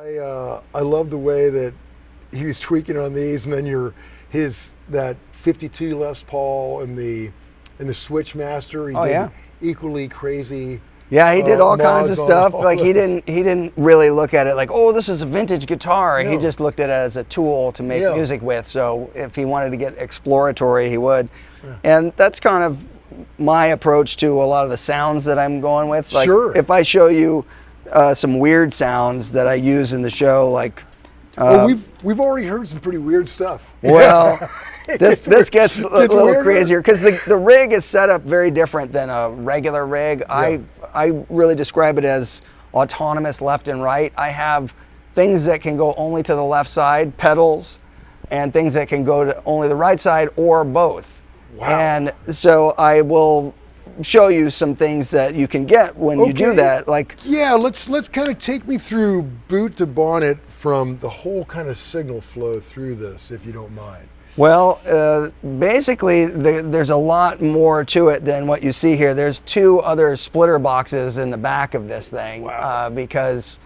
I love the way that he was tweaking on these, and then that 52 Les Paul and the Switchmaster. He did equally crazy. Yeah, he did all kinds of stuff. all Like he this. didn't really look at it like, oh, this is a vintage guitar. No. He just looked at it as a tool to make music with. So if he wanted to get exploratory, he would. Yeah. And that's kind of my approach to a lot of the sounds that I'm going with. Like, sure. If I show you some weird sounds that I use in the show, like we've already heard some pretty weird stuff. Well, this gets a little crazier because the rig is set up very different than a regular rig. Yeah. I really describe it as autonomous left and right. I have things that can go only to the left side, pedals, and things that can go to only the right side or both. Wow. And so I will show you some things that you can get when you do that. Like, yeah, let's kind of take me through boot to bonnet from the whole kind of signal flow through this, if you don't mind. Well, basically, there's a lot more to it than what you see here. There's two other splitter boxes in the back of this thing. Wow. Because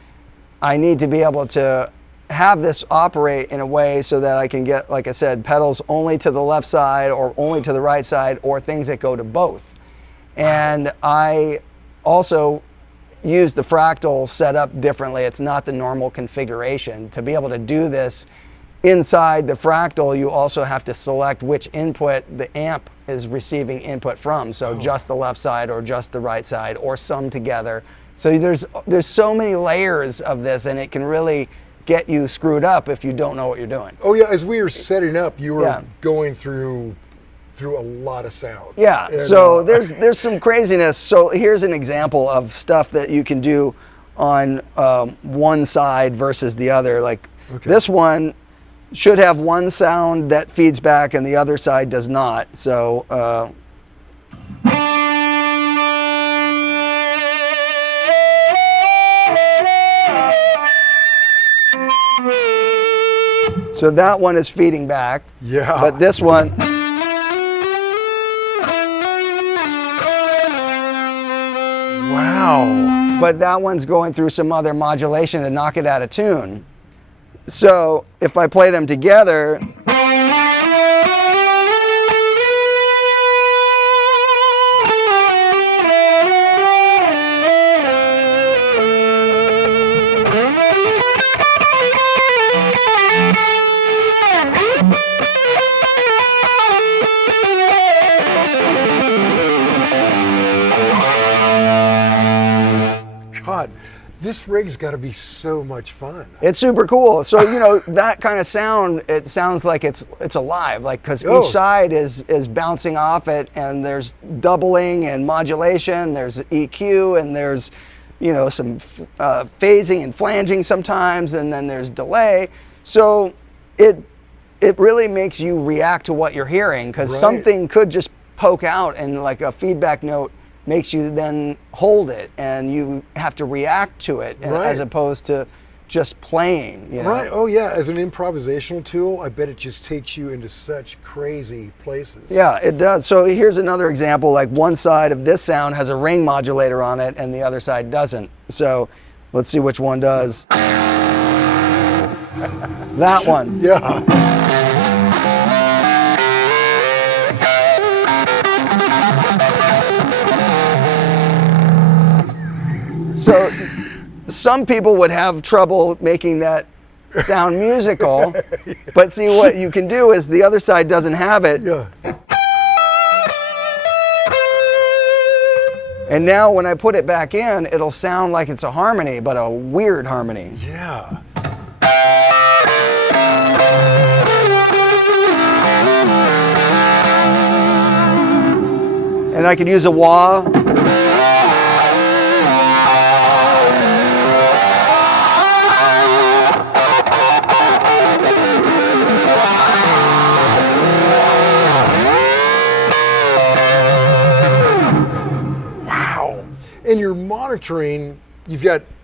I need to be able to have this operate in a way so that I can get, like I said, pedals only to the left side or only to the right side, or things that go to both. And I also use the fractal set up differently. It's not the normal configuration. To be able to do this inside the fractal, you also have to select which input the amp is receiving input from. So just the left side or just the right side or some together. So there's so many layers of this, and it can really get you screwed up if you don't know what you're doing. Oh yeah, as we were setting up, you were going through a lot of sounds. Yeah, and so there's some craziness. So here's an example of stuff that you can do on one side versus the other. Like this one should have one sound that feeds back and the other side does not. So so that one is feeding back. Yeah. But this one, wow. But that one's going through some other modulation to knock it out of tune. So if I play them together, God, this rig's got to be so much fun. it's super cool. So, you know, that kind of sound, it sounds like it's alive, like, because each side is bouncing off it, and there's doubling and modulation, there's EQ, and there's, you know, some phasing and flanging sometimes, and then there's delay. So it really makes you react to what you're hearing, because something could just poke out, and like a feedback note makes you then hold it, and you have to react to it as opposed to just playing, you know? Right, oh yeah, as an improvisational tool, I bet it just takes you into such crazy places. Yeah, it does. So here's another example, like one side of this sound has a ring modulator on it and the other side doesn't. So let's see which one does. That one. Yeah. So some people would have trouble making that sound musical, but see, what you can do is the other side doesn't have it. Yeah. And now when I put it back in, it'll sound like it's a harmony, but a weird harmony. Yeah. And I could use a wah. And you're monitoring,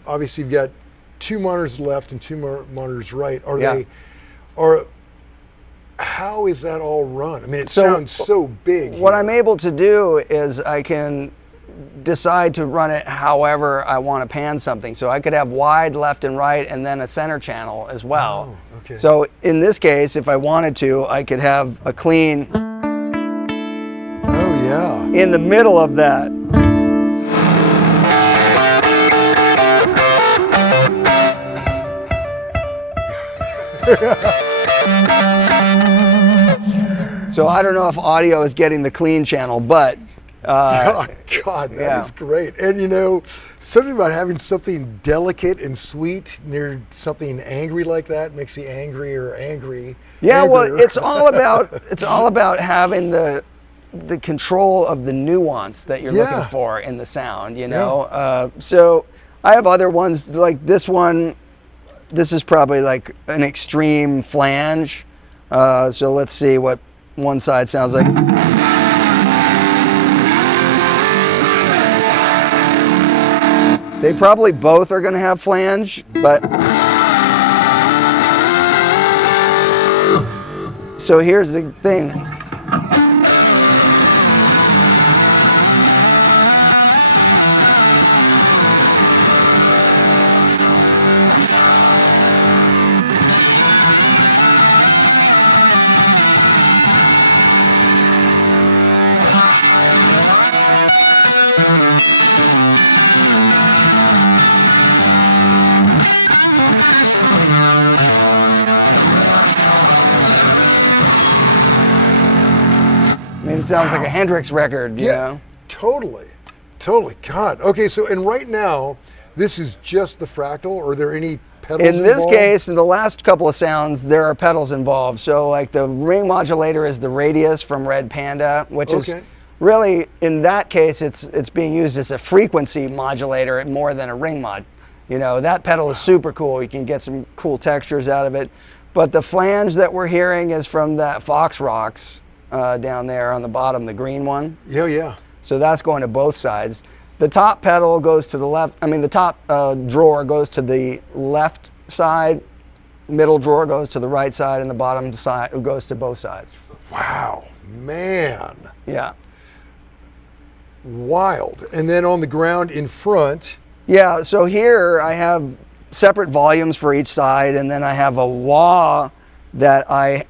obviously you've got two monitors left and two monitors right. How is that all run? I mean, it sounds so big. What I'm able to do is I can decide to run it however I want to pan something. So I could have wide left and right and then a center channel as well. Oh, okay. So in this case, if I wanted to, I could have a clean Oh, yeah. in the middle of that. So I don't know if audio is getting the clean channel, but Oh, God, that is great. And you know, something about having something delicate and sweet near something angry like that makes you angry or angry. Yeah, angrier. well, it's all about having the control of the nuance that you're looking for in the sound, you know. Yeah. So I have other ones like this one. This is probably like an extreme flange. So let's see what one side sounds like. They probably both are going to have flange, but so here's the thing. It sounds like a Hendrix record, you know? Totally. God. Okay, so and right now, this is just the fractal, or are there any pedals In this involved? case, in the last couple of sounds, there are pedals involved. So like the ring modulator is the Radius from Red Panda, which is really, in that case, it's being used as a frequency modulator more than a ring mod. You know, that pedal is super cool. You can get some cool textures out of it. But the flange that we're hearing is from that Fox Rocks down there on the bottom, the green one. Yeah. So that's going to both sides. The top pedal goes to the left. I mean, the top drawer goes to the left side. Middle drawer goes to the right side, and the bottom side goes to both sides. Wow, man. Yeah. Wild. And then on the ground in front. Yeah, so here I have separate volumes for each side, and then I have a wah that I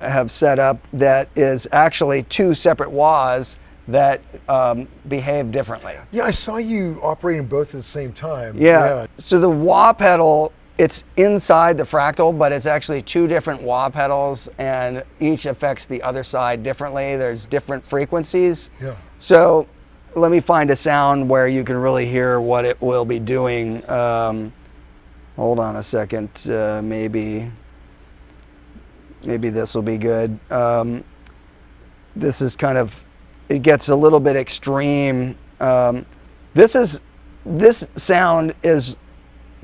have set up that is actually two separate wahs that behave differently. Yeah, I saw you operating both at the same time. Yeah. So the wah pedal, it's inside the fractal, but it's actually two different wah pedals, and each affects the other side differently. There's different frequencies. Yeah. So let me find a sound where you can really hear what it will be doing. Hold on a second, maybe this will be good. This is kind of, it gets a little bit extreme. This sound is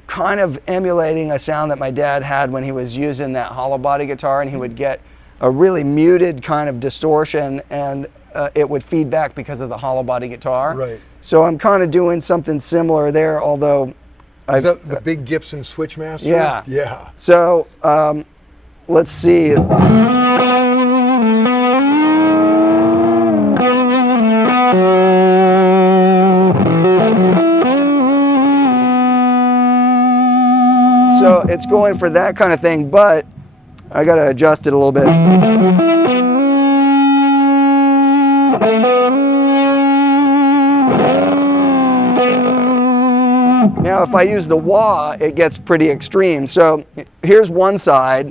kind of emulating a sound that my dad had when he was using that hollow body guitar, and he would get a really muted kind of distortion, and it would feed back because of the hollow body guitar. Right. So I'm kind of doing something similar there, although Is that the big Gibson Switchmaster? Yeah. Yeah. So let's see. So it's going for that kind of thing, but I got to adjust it a little bit. Now, if I use the wah, it gets pretty extreme. So here's one side.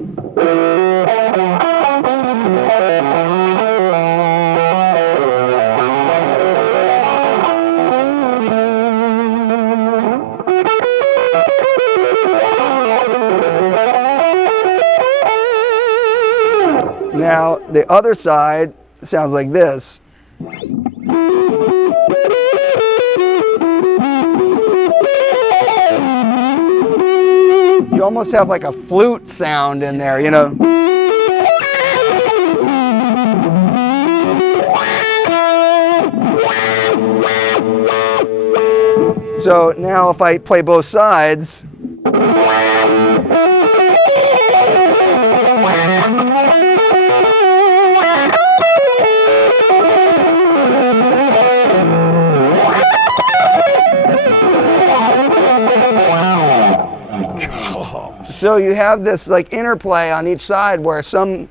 Now, the other side sounds like this. You almost have like a flute sound in there, you know. So now if I play both sides, So you have this like interplay on each side where some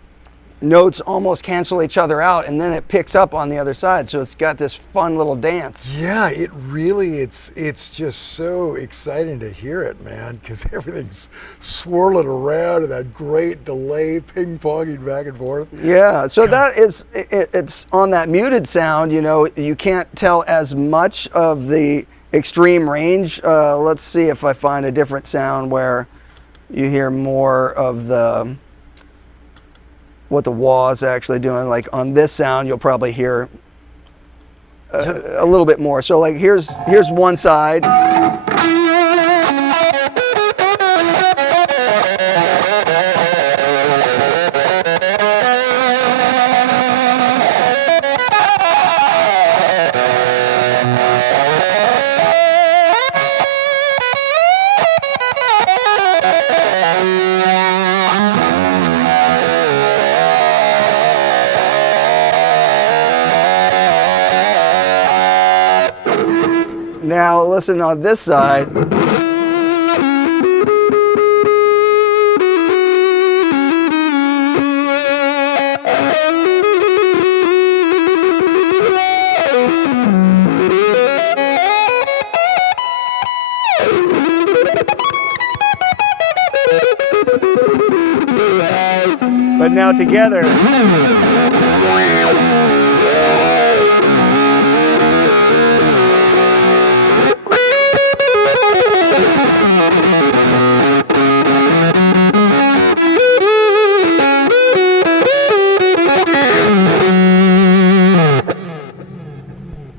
notes almost cancel each other out, and then it picks up on the other side. So it's got this fun little dance. Yeah, it really, it's just so exciting to hear it, man, because everything's swirling around and that great delay, ping-ponging back and forth. Yeah, so that is, it's on that muted sound, you know, you can't tell as much of the extreme range. Let's see if I find a different sound where you hear more of the what the wah is actually doing. Like on this sound, you'll probably hear a little bit more. So like here's one side. Now listen on this side. But now together.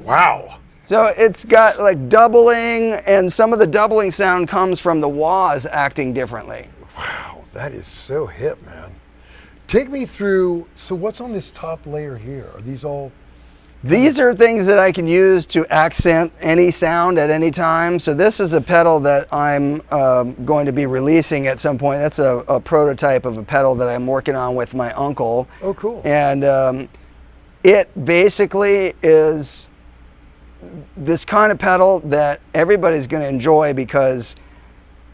Wow. So it's got like doubling, and some of the doubling sound comes from the wahs acting differently. Wow, that is so hip, man. Take me through, so what's on this top layer here? Are these all? These are things that I can use to accent any sound at any time. So this is a pedal that I'm going to be releasing at some point. That's a prototype of a pedal that I'm working on with my uncle. Oh, cool. And it basically is this kind of pedal that everybody's going to enjoy because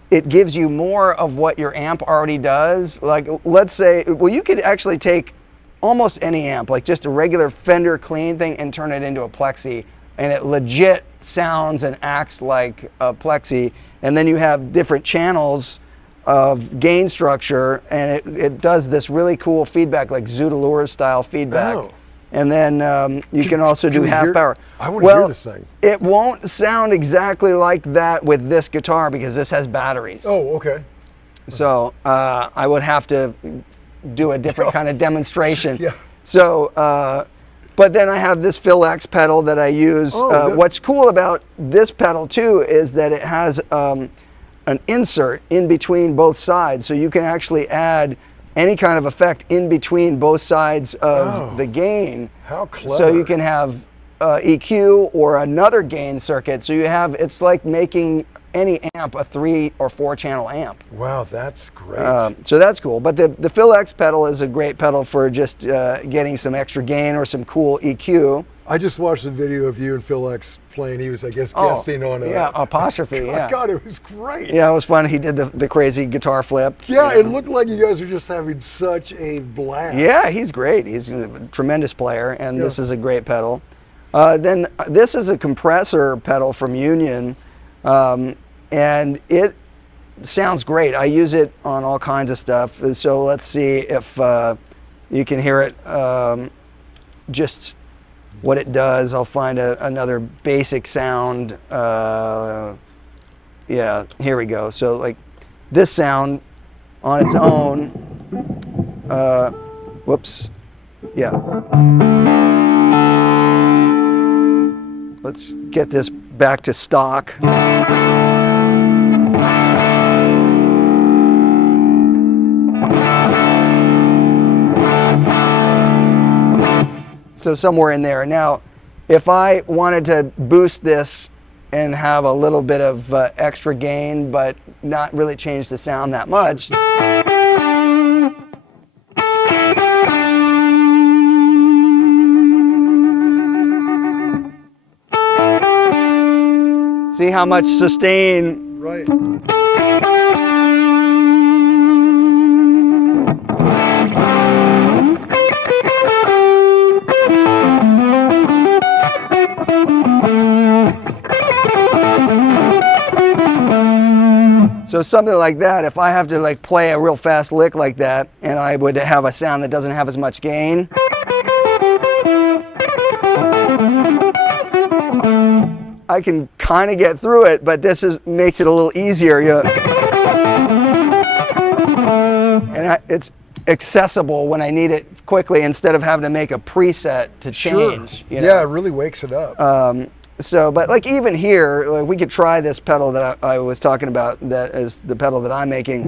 it gives you more of what your amp already does. Like, let's say, well, you could actually take almost any amp, like just a regular Fender clean thing, and turn it into a plexi, and it legit sounds and acts like a plexi. And then you have different channels of gain structure, and it does this really cool feedback, like Zoot style feedback. Oh. And then you can also do half power. I want to hear this thing. It won't sound exactly like that with this guitar because this has batteries. Oh, okay. So I would have to do a different kind of demonstration. Yeah. So, but then I have this Phil X pedal that I use. What's cool about this pedal too is that it has an insert in between both sides, so you can actually add any kind of effect in between both sides of the gain. How clever. So you can have EQ or another gain circuit. So you have, it's like making any amp a 3 or 4 channel amp. Wow, that's great. So that's cool. But the Phil X pedal is a great pedal for just getting some extra gain or some cool EQ. I just watched a video of you and Phil X playing. He was, I guess, guesting on a... Yeah, Apostrophe, yeah. God, it was great. Yeah, it was fun. He did the crazy guitar flip. Yeah, it looked like you guys were just having such a blast. Yeah, he's great. He's a tremendous player, and this is a great pedal. Then this is a compressor pedal from Union, and it sounds great. I use it on all kinds of stuff. So let's see if you can hear it, just what it does. I'll find another basic sound. Yeah, here we go. So like this sound on its own, whoops, yeah. Let's get this back to stock. So somewhere in there. Now, if I wanted to boost this and have a little bit of extra gain, but not really change the sound that much. See how much sustain. Right. something like that, if I have to like play a real fast lick like that, and I would have a sound that doesn't have as much gain, I can kind of get through it, but this makes it a little easier, you know. And it's accessible when I need it quickly instead of having to make a preset to change. Sure. You know? Yeah, it really wakes it up. But like even here, like we could try this pedal that I was talking about. That is the pedal that I'm making.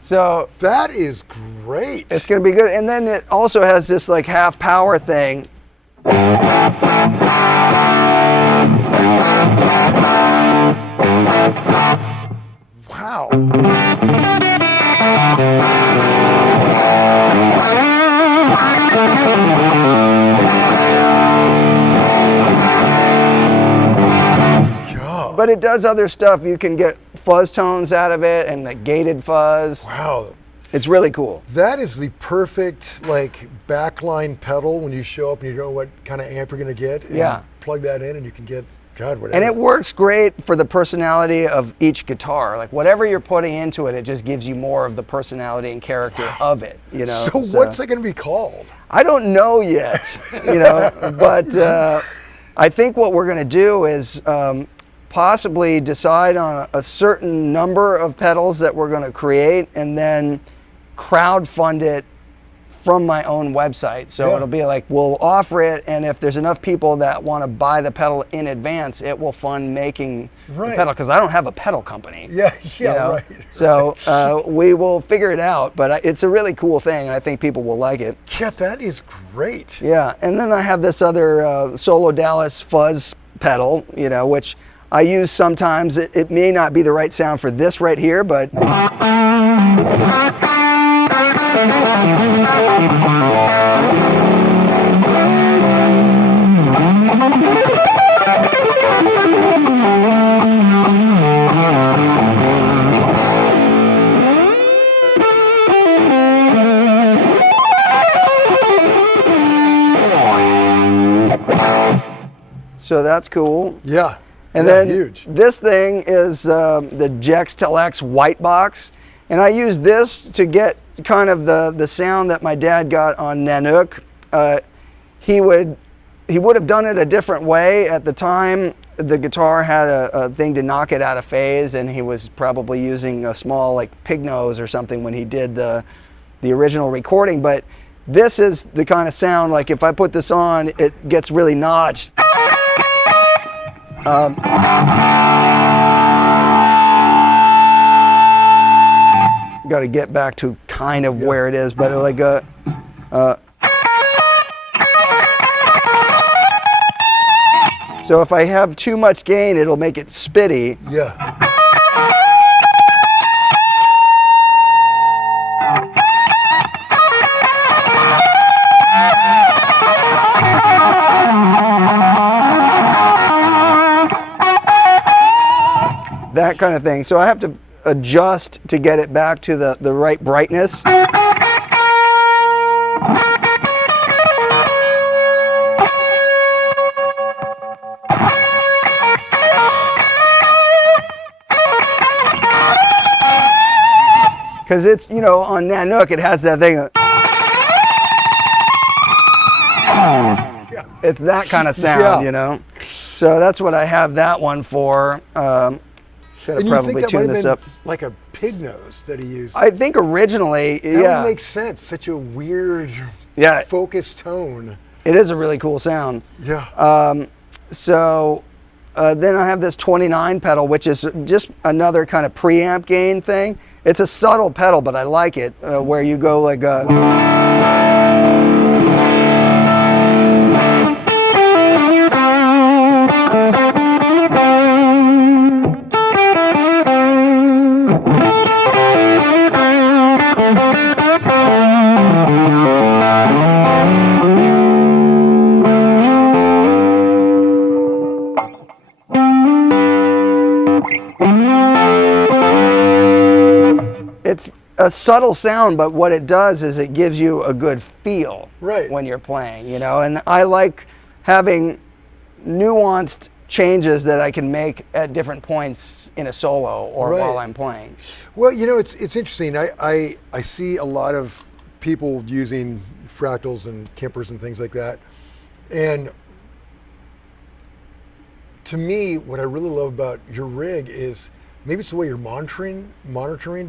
So that is great. It's going to be good. And then it also has this like half power thing. Wow. But it does other stuff. You can get fuzz tones out of it and the gated fuzz. Wow. It's really cool. That is the perfect like backline pedal when you show up and you don't know what kind of amp you're going to get. And Yeah. you plug that in and you can get, God, whatever. And it works great for the personality of each guitar. Like whatever you're putting into it, it just gives you more of the personality and character of it. You know. So what's it going to be called? I don't know yet. You know, but I think what we're going to do is possibly decide on a certain number of pedals that we're going to create, and then crowdfund it from my own website. So it'll be like, we'll offer it, and if there's enough people that want to buy the pedal in advance, it will fund making the pedal, because I don't have a pedal company. Yeah, you know? right. So we will figure it out, but it's a really cool thing, and I think people will like it. Yeah, that is great. Yeah, and then I have this other Solo Dallas fuzz pedal, you know, which I use sometimes. It may not be the right sound for this right here, but so that's cool. Yeah. And yeah, then huge. This thing is the Jextel X white box, and I use this to get kind of the sound that my dad got on Nanook. He would have done it a different way. At the time, the guitar had a thing to knock it out of phase, and he was probably using a small like pig nose or something when he did the original recording. But this is the kind of sound, like if I put this on, it gets really notched. Got to get back to kind of where it is, but like so if I have too much gain, it'll make it spitty. Yeah. That kind of thing. So I have to adjust to get it back to the right brightness. Because it's, you know, on Nanook, it has that thing. It's that kind of sound, you know. So that's what I have that one for. Should have probably tuned this up. Like a pig nose that he used. I think originally, that would make sense. Such a weird, focused tone. It is a really cool sound. Yeah. Then I have this 29 pedal, which is just another kind of preamp gain thing. It's a subtle pedal, but I like it, where you go like a... a subtle sound, but what it does is it gives you a good feel when you're playing, you know. And I like having nuanced changes that I can make at different points in a solo or while I'm playing. Well, you know, it's interesting. I see a lot of people using fractals and Kempers and things like that. And to me, what I really love about your rig is maybe it's the way you're monitoring,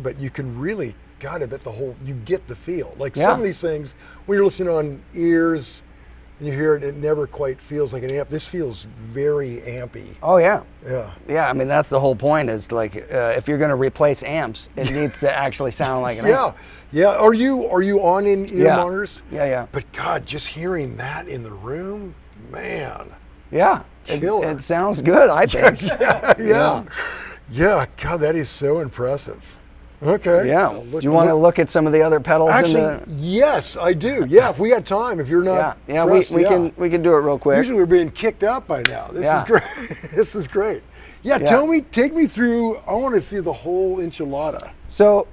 but you can really, God, I bet you get the feel. Like some of these things, when you're listening on ears and you hear it, it never quite feels like an amp. This feels very ampy. Oh, yeah. Yeah. Yeah, I mean, that's the whole point is like, if you're going to replace amps, it needs to actually sound like an amp. Yeah. Are you on in-ear monitors? Yeah. But God, just hearing that in the room, man. Yeah. It sounds good, I think. Yeah, God, that is so impressive. Okay. Yeah. Do you want to look at some of the other pedals? Actually, yes, I do. Yeah, if we got time, if you're not. We can do it real quick. Usually we're being kicked out by now. This is great. This is great. Yeah, take me through. I want to see the whole enchilada. So,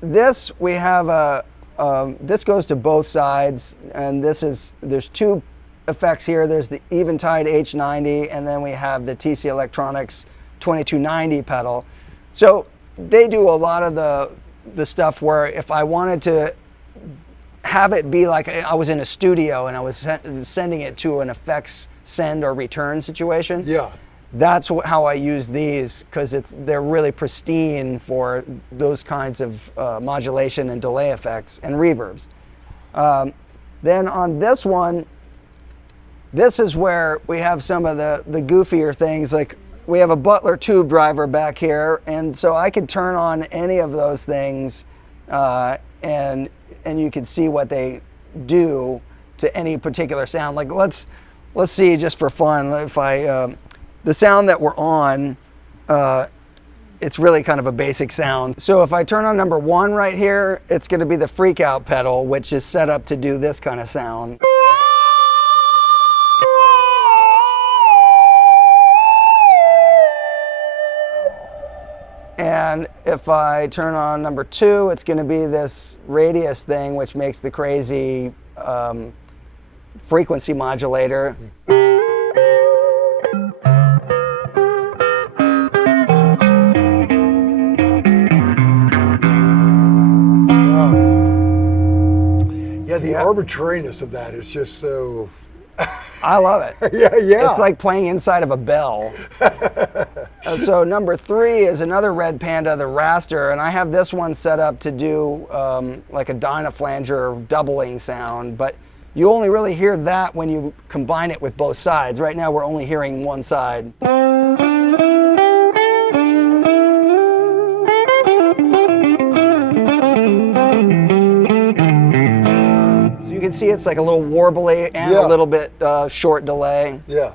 this we have this goes to both sides, and there's two effects here. There's the Eventide H90, and then we have the TC Electronics 2290 pedal. So they do a lot of the stuff where if I wanted to have it be like I was in a studio and I was sending it to an effects send or return situation. Yeah. That's how I use these, because they're really pristine for those kinds of modulation and delay effects and reverbs. Then on this one, this is where we have some of the goofier things. Like we have a Butler tube driver back here, and so I could turn on any of those things, and you can see what they do to any particular sound. Like let's see, just for fun, if I the sound that we're on, it's really kind of a basic sound. So if I turn on number 1 right here, it's going to be the freak out pedal, which is set up to do this kind of sound. And if I turn on number 2, it's going to be this radius thing, which makes the crazy frequency modulator. Yeah, the arbitrariness of that is just so... I love it. Yeah. It's like playing inside of a bell. So number 3 is another Red Panda, the Raster, and I have this one set up to do like a Dynaflanger doubling sound, but you only really hear that when you combine it with both sides. Right now we're only hearing one side. You can see it's like a little warbly and a little bit short delay. Yeah.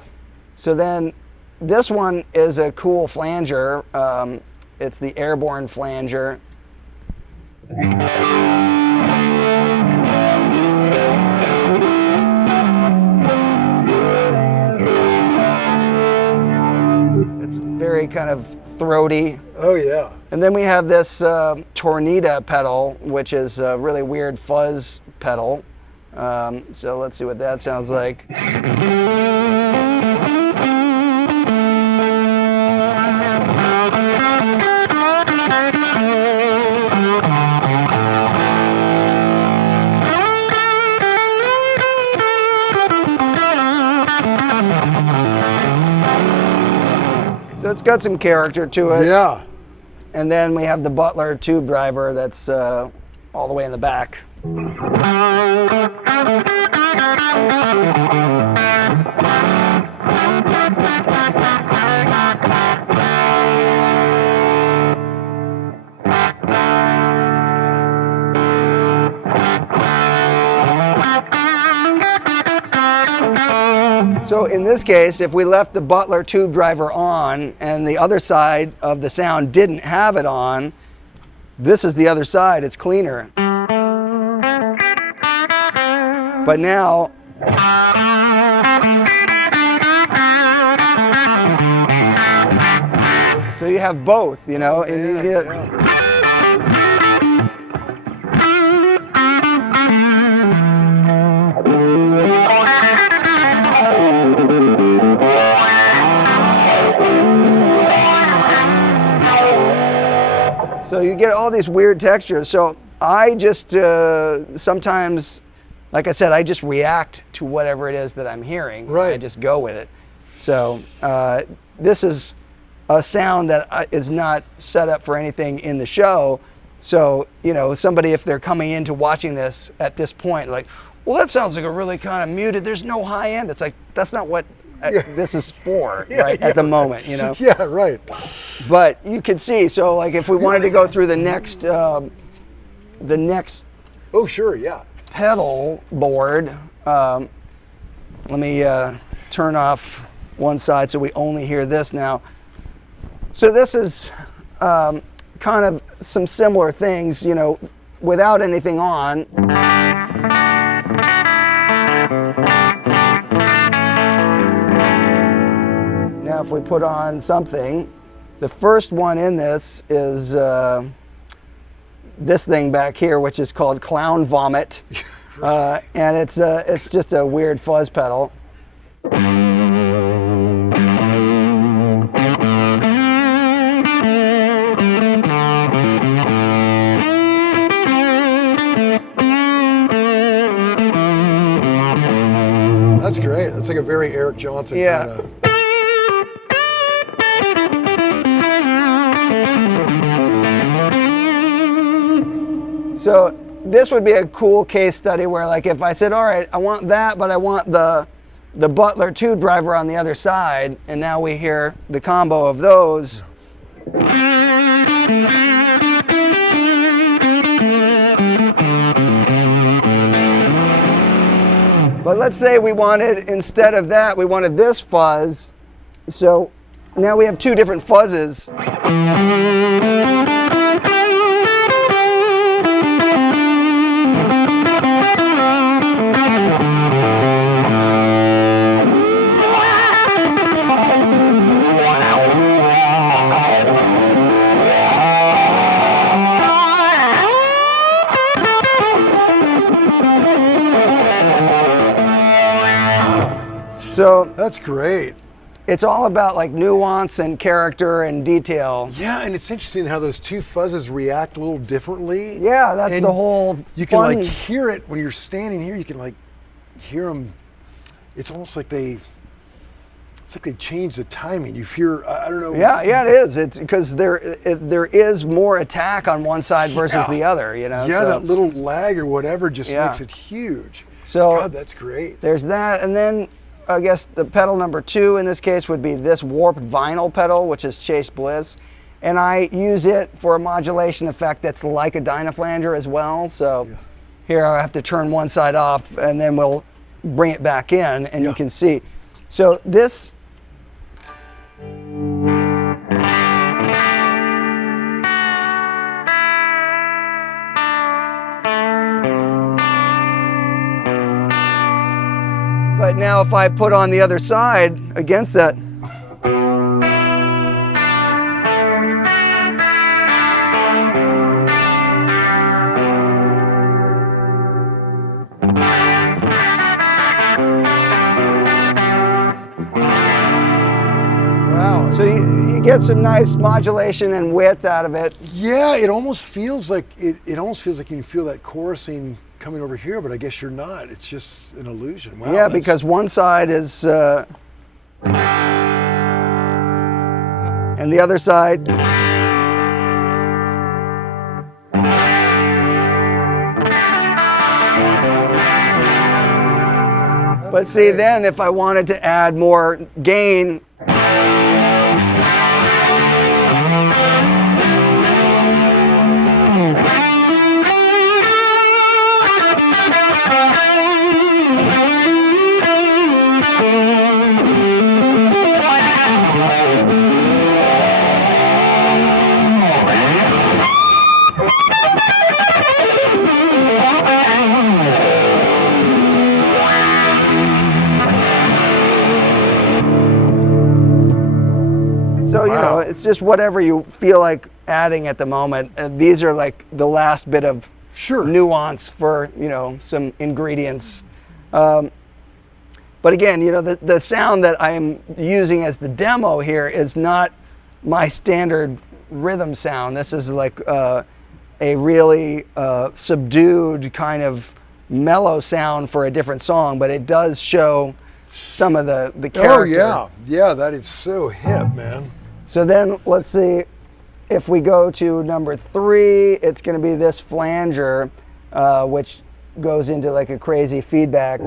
So then this one is a cool flanger. It's the Airborne flanger. It's very kind of throaty. Oh yeah. And then we have this Tornita pedal, which is a really weird fuzz pedal. So let's see what that sounds like. So it's got some character to it. Yeah. And then we have the Butler tube driver that's all the way in the back. So in this case, if we left the Butler tube driver on and the other side of the sound didn't have it on, this is the other side, it's cleaner. But now, so you have both, you know, and you get, So you get all these weird textures. So I just sometimes, like I said, I just react to whatever it is that I'm hearing. Right. I just go with it. So this is a sound that is not set up for anything in the show. So, you know, somebody, if they're coming into watching this at this point, like, well, that sounds like a really kind of muted, there's no high end. It's like, that's not what this is for, right, at the moment, you know? Yeah, right. But you can see, so like if we wanted to go through the next Oh, sure, yeah. pedal board, let me turn off one side so we only hear this now. So this is kind of some similar things, you know, without anything on. Now if we put on something, the first one in this is this thing back here, which is called Clown Vomit. And it's just a weird fuzz pedal. That's great. That's like a very Eric Johnson Yeah. kind of. So this would be a cool case study where, like, if I said, all right, I want that, but I want the Butler tube driver on the other side, and now we hear the combo of those. But let's say we wanted, instead of that, we wanted this fuzz. So now we have two different fuzzes. So That's great. it's all about like nuance and character and detail. Yeah, and it's interesting how those two fuzzes react a little differently. Yeah, that's And the whole You can fun. like hear it when you're standing here. You can like hear them. It's almost like they change the timing. You hear, I don't know. Yeah, it is. It's because there is more attack on one side versus the other, you know. Yeah, so that little lag or whatever just Yeah. makes it huge. So- God, that's great. there's that, and then I guess the pedal number 2 in this case would be this warped vinyl pedal, which is Chase Bliss, and I use it for a modulation effect that's like a dynaflanger as well. So here I have to turn one side off, and then we'll bring it back in, and you can see. So this. But now if I put on the other side against that, Wow. so you get some nice modulation and width out of it. Yeah, it almost feels like it almost feels like you can feel that chorusing coming over here, but I guess you're not. It's just an illusion. Wow, Yeah, that's- because one side is, and the other side. But see, then if I wanted to add more gain, so, you know, it's just whatever you feel like adding at the moment. And these are like the last bit of Sure. nuance for, you know, some ingredients. But again, you know, the sound that I am using as the demo here is not my standard rhythm sound. This is like a really subdued kind of mellow sound for a different song, but it does show some of the character. Oh yeah, that is so hip, man. So then let's see, if we go to number 3, it's going to be this flanger, which goes into like a crazy feedback.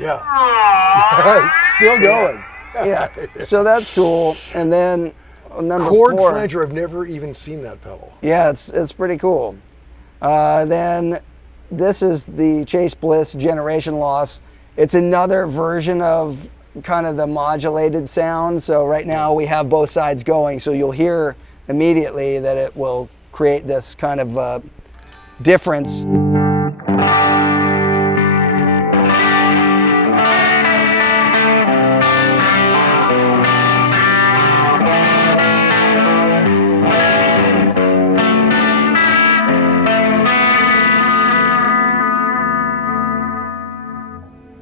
Yeah. Still going. Yeah, so that's cool. And then number Chord 4. flanger, I've never even seen that pedal. Yeah, it's pretty cool. Then this is the Chase Bliss Generation Loss. It's another version of kind of the modulated sound. So right now we have both sides going, so you'll hear immediately that it will create this kind of difference.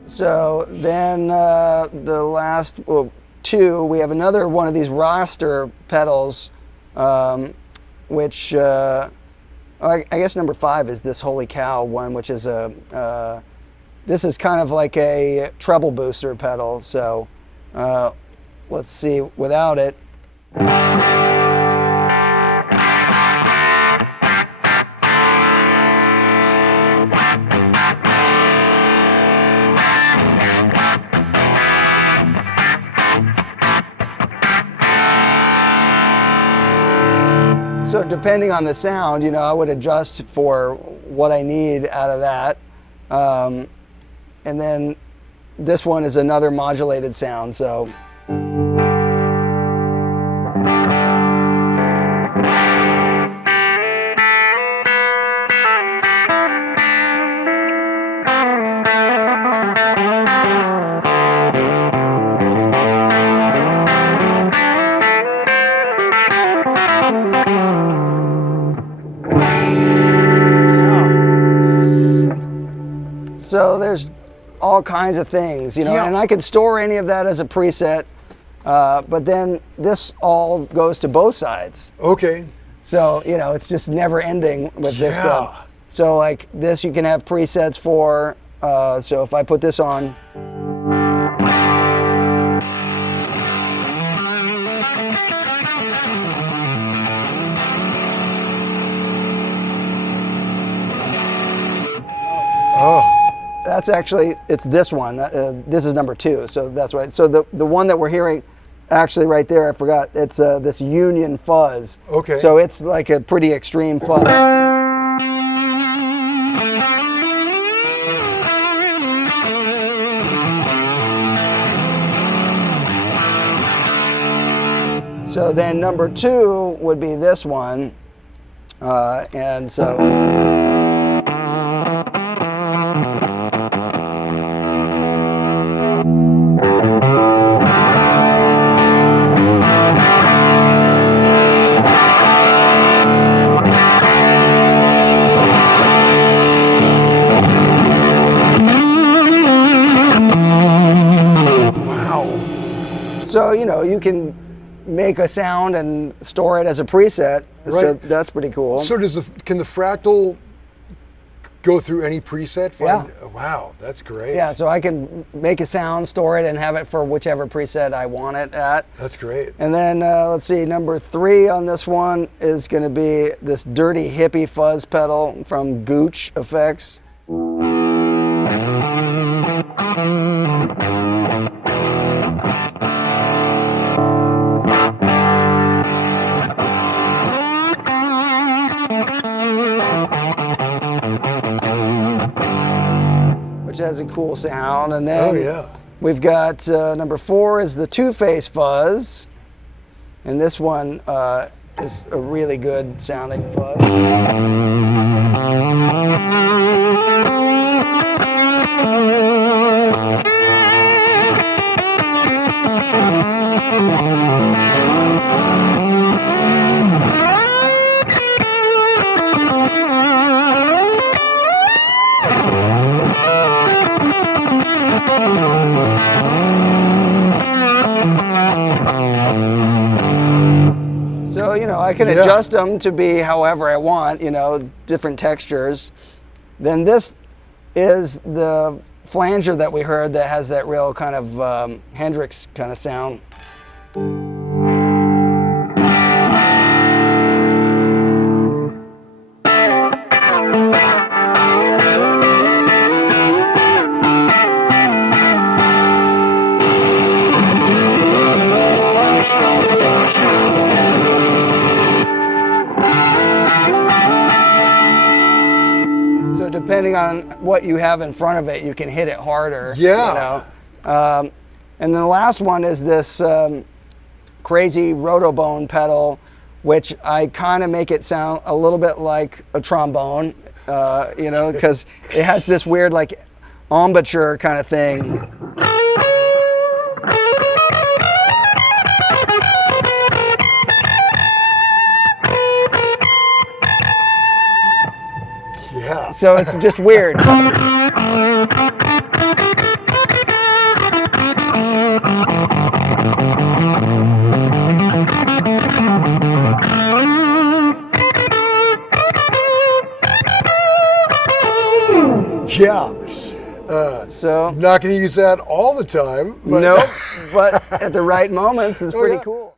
So then the last 2, we have another one of these roster pedals, which I guess number 5 is this Holy Cow one, which is this is kind of like a treble booster pedal. So let's see without it. So depending on the sound, you know, I would adjust for what I need out of that. And then this one is another modulated sound, so. So there's all kinds of things, you know, and I could store any of that as a preset, but then this all goes to both sides. Okay. So, you know, it's just never ending with this stuff. So like this you can have presets for, so if I put this on. Oh. That's actually, it's this one. This is number 2, so that's right. So the one that we're hearing, actually right there, I forgot, it's this Union Fuzz. Okay. So it's like a pretty extreme fuzz. So then number 2 would be this one, and so. So, you know, you can make a sound and store it as a preset. Right. So that's pretty cool. So can the fractal go through any preset? Yeah. Wow, that's great. Yeah, so I can make a sound, store it, and have it for whichever preset I want it at. That's great. And then let's see, number 3 on this one is going to be this Dirty Hippie Fuzz pedal from Gooch Effects. Which has a cool sound. And then we've got number 4 is the Two-Face Fuzz. And this one is a really good sounding fuzz. you know, I can adjust them to be however I want, you know, different textures. Then this is the flanger that we heard that has that real kind of Hendrix kind of sound. So depending on what you have in front of it, you can hit it harder. Yeah. You know? And the last one is this crazy rotobone pedal, which I kind of make it sound a little bit like a trombone, you know, because it has this weird like embouchure kind of thing. Yeah. So it's just weird. Yeah. So not going to use that all the time. But nope, but at the right moments, it's pretty cool.